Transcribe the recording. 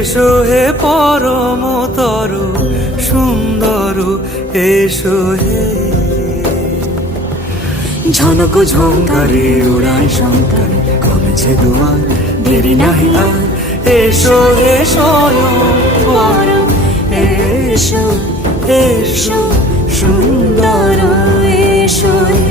এসো হে পরম তরু সুন্দর, এসো হে। ঝনক ঝঙ্কারে উড়ায় শঙ্কার, কমেছে দুয়ার, দেরি নাহি আর। এসো হে স্বয়ং বর, এসো এসো সুন্দর, এসো হে।